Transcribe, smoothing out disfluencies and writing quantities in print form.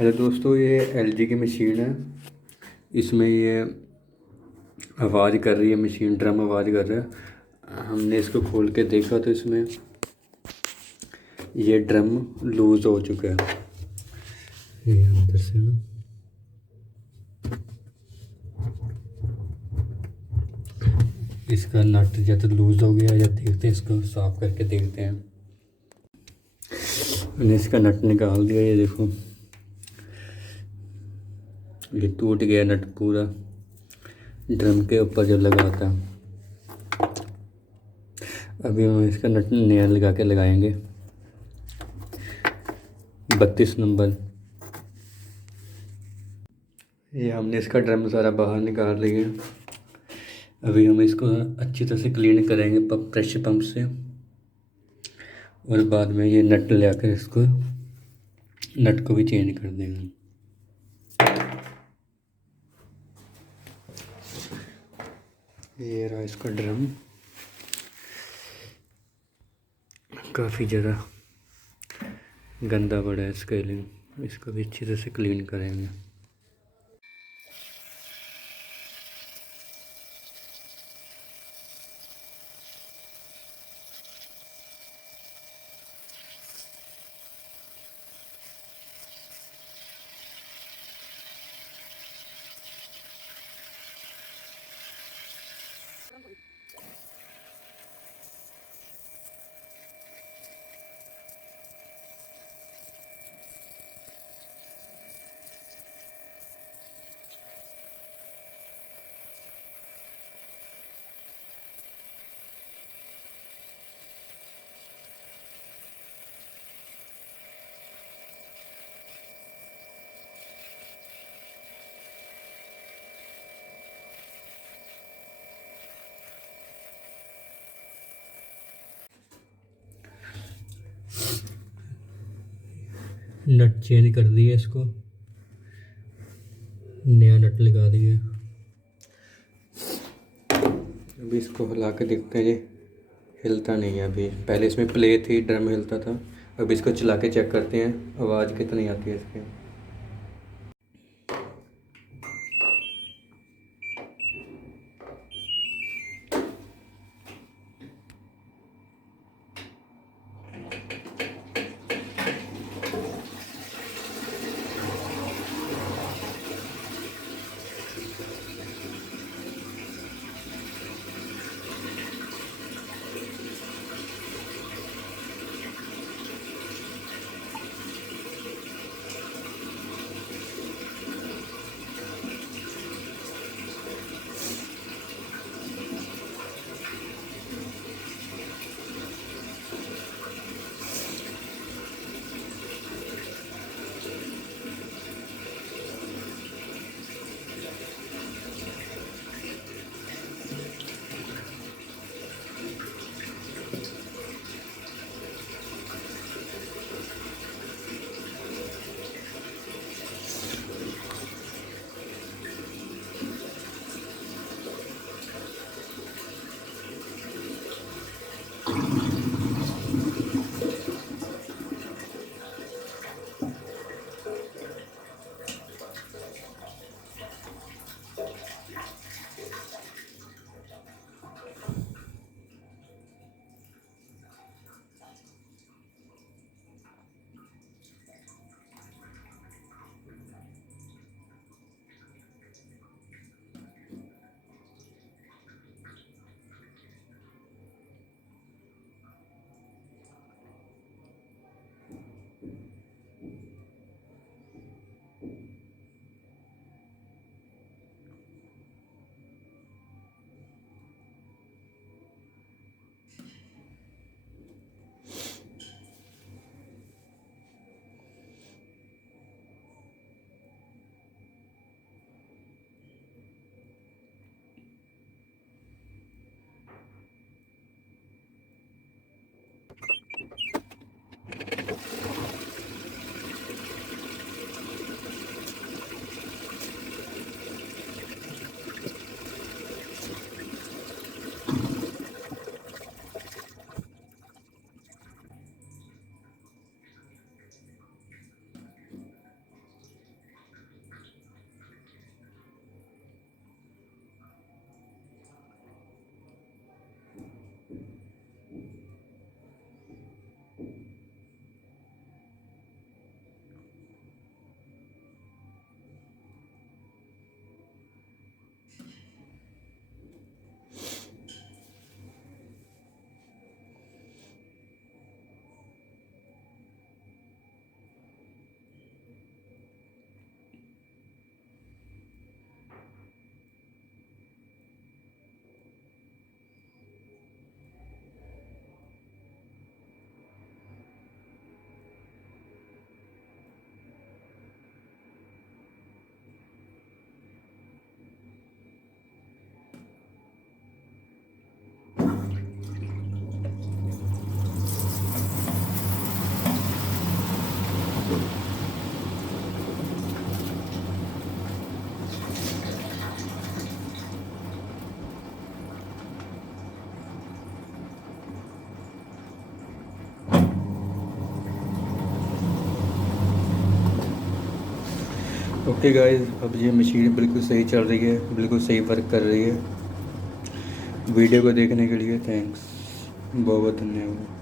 हेलो दोस्तों, ये एलजी की मशीन है। इसमें ये आवाज़ कर रही है, मशीन ड्रम आवाज़ कर रहा है। हमने इसको खोल के देखा तो इसमें ये ड्रम लूज़ हो चुका है। ये अंदर से ना इसका नट या तो लूज़ हो गया, या देखते हैं, इसको साफ करके देखते हैं। मैंने इसका नट निकाल दिया, ये देखो, ये टूट गया नट पूरा, ड्रम के ऊपर जो लगा था। अभी हम इसका नट नया लगा के लगाएंगे 32 नंबर। ये हमने इसका ड्रम सारा बाहर निकाल लिया। अभी हम इसको अच्छी तरह से क्लीन करेंगे प्रेशर पंप से, और बाद में ये नट ले आकर इसको नट को भी चेंज कर देंगे। ये रहा इसका ड्रम, काफ़ी ज़्यादा गंदा पड़ा है इसका लिंग, इसको भी अच्छी तरह से क्लीन करेंगे। नट चेंज कर दिया, इसको नया नट लगा दिया। अभी इसको हिला के देखते हैं, ये हिलता नहीं है अभी। पहले इसमें प्ले थी, ड्रम हिलता था। अब इसको चला के चेक करते हैं आवाज़ कितनी आती है इसकी। ओके गाइस, अब ये मशीन बिल्कुल सही चल रही है, बिल्कुल सही वर्क कर रही है। वीडियो को देखने के लिए थैंक्स, बहुत बहुत धन्यवाद।